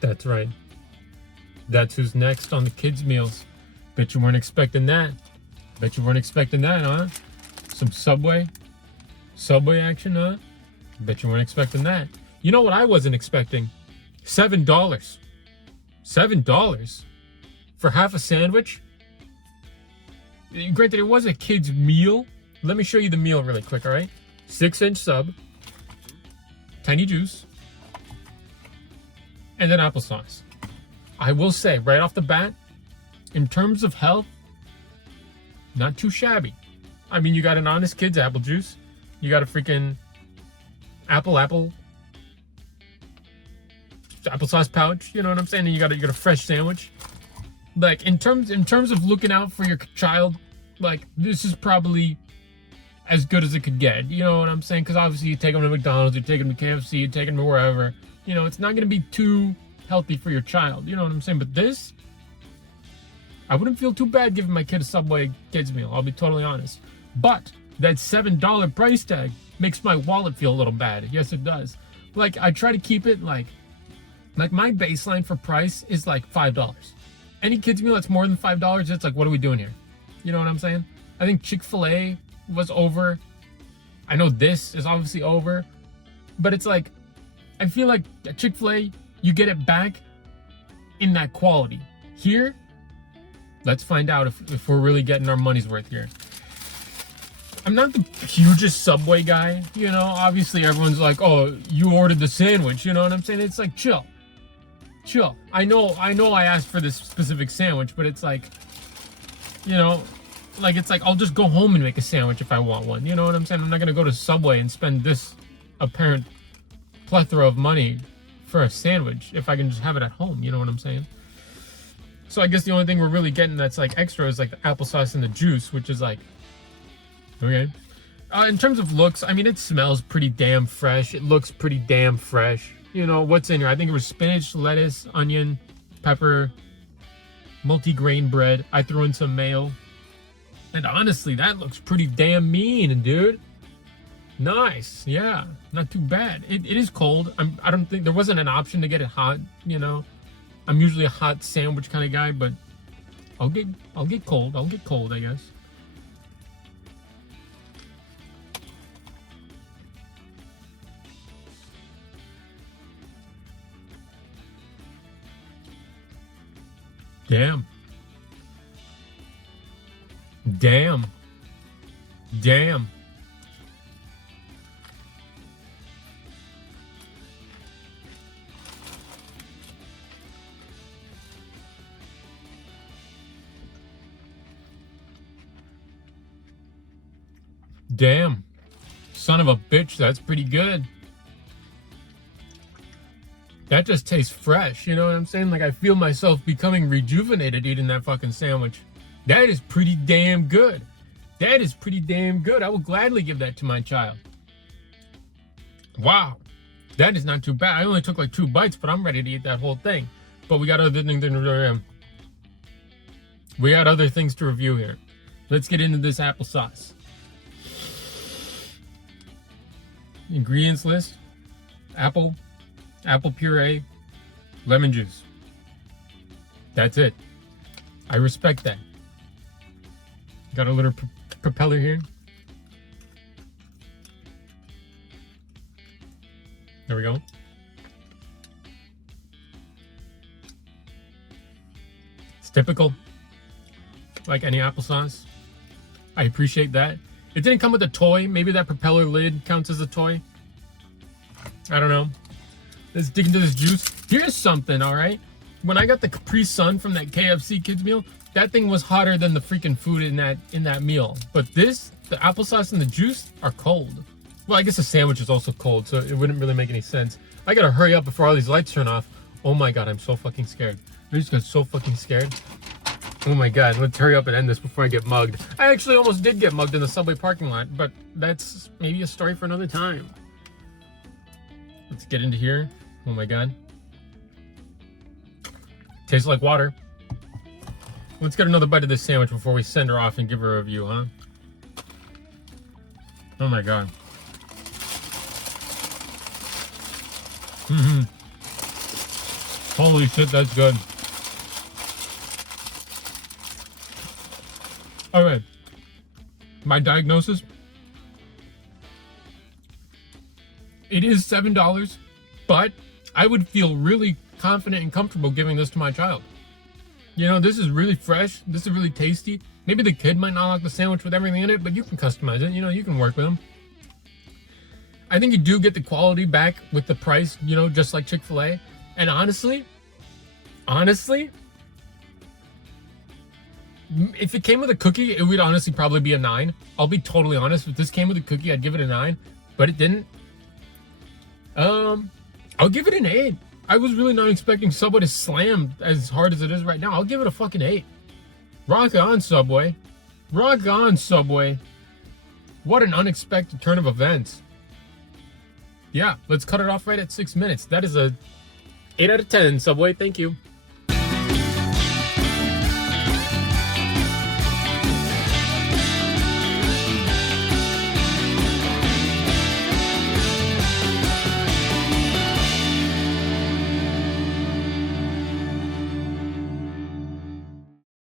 That's right. That's who's next on the kids' meals. Bet you weren't expecting that. Bet you weren't expecting that, huh? Some Subway action, huh? Bet you weren't expecting that. You know what I wasn't expecting? $7. $7 for half a sandwich? Granted, it was a kid's meal. Let me show you the meal really quick, all right? 6-inch sub, tiny juice, and then applesauce. I will say, right off the bat, in terms of health, not too shabby. I mean, you got an Honest Kids apple juice. You got a freaking applesauce pouch. You know what I'm saying? And you got a fresh sandwich. Like in terms of looking out for your child, like this is probably as good as it could get. You know what I'm saying? Because obviously you take them to McDonald's, you take them to KFC, you take them to wherever. You know, it's not going to be too healthy for your child. You know what I'm saying? But this, I wouldn't feel too bad giving my kid a Subway kids meal. I'll be totally honest. But that $7 price tag makes my wallet feel a little bad. Yes, it does. Like I try to keep it like my baseline for price is like $5. Any kids meal that's more than $5, it's like, what are we doing here? You know what I'm saying? I think Chick-fil-A was over. I know this is obviously over, but it's like, I feel like at Chick-fil-A, you get it back in that quality. Here, let's find out if we're really getting our money's worth here. I'm not the hugest Subway guy, you know? Obviously, everyone's like, oh, you ordered the sandwich, you know what I'm saying? It's like, chill. I know I asked for this specific sandwich, but it's like, you know, like it's like I'll just go home and make a sandwich if I want one. You know what I'm saying? I'm not gonna go to Subway and spend this apparent plethora of money for a sandwich if I can just have it at home. You know what I'm saying? So I guess the only thing we're really getting that's like extra is like the applesauce and the juice, which is like, okay. In terms of looks, I mean, it smells pretty damn fresh. It looks pretty damn fresh. You know, what's in here? I think it was spinach, lettuce, onion, pepper, multi-grain bread. I threw in some mayo. And honestly, that looks pretty damn mean, dude. Nice. Yeah, not too bad. It is cold. I don't think there wasn't an option to get it hot, you know. I'm usually a hot sandwich kind of guy, but I'll get cold. I'll get cold, I guess. Damn. Damn. Damn. Damn. Son of a bitch, that's pretty good. That just tastes fresh, you know what I'm saying? Like I feel myself becoming rejuvenated eating that fucking sandwich. That is pretty damn good. That is pretty damn good. I will gladly give that to my child. Wow. That is not too bad. I only took like 2 bites, but I'm ready to eat that whole thing. But we got other things to review here. Let's get into this applesauce. Ingredients list: apple puree, lemon juice. That's it. I respect that. Got a little propeller here. There we go. It's typical, like any applesauce. I appreciate that. It didn't come with a toy. Maybe that propeller lid counts as a toy. I don't know. Let's dig into this juice. Here's something, all right? When I got the Capri Sun from that KFC kids meal, that thing was hotter than the freaking food in that meal. But this, the applesauce and the juice are cold. Well, I guess the sandwich is also cold, so it wouldn't really make any sense. I gotta hurry up before all these lights turn off. Oh my god, I'm so fucking scared. I just got so fucking scared. Oh my god, let's hurry up and end this before I get mugged. I actually almost did get mugged in the Subway parking lot, but that's maybe a story for another time. Let's get into here. Oh my god. Tastes like water. Let's get another bite of this sandwich before we send her off and give her a review, huh? Oh my god. Holy shit, that's good. All right. My diagnosis. It is $7, but I would feel really confident and comfortable giving this to my child. You know, this is really fresh. This is really tasty. Maybe the kid might not like the sandwich with everything in it, but you can customize it. You know, you can work with them. I think you do get the quality back with the price, you know, just like Chick-fil-A. And honestly, if it came with a cookie, it would honestly probably be a 9. I'll be totally honest. If this came with a cookie, I'd give it a 9, but it didn't. I'll give it an 8. I was really not expecting Subway to slam as hard as it is right now. I'll give it a fucking 8. Rock on, Subway. Rock on, Subway. What an unexpected turn of events. Yeah, let's cut it off right at 6 minutes. That is a 8 out of 10, Subway. Thank you.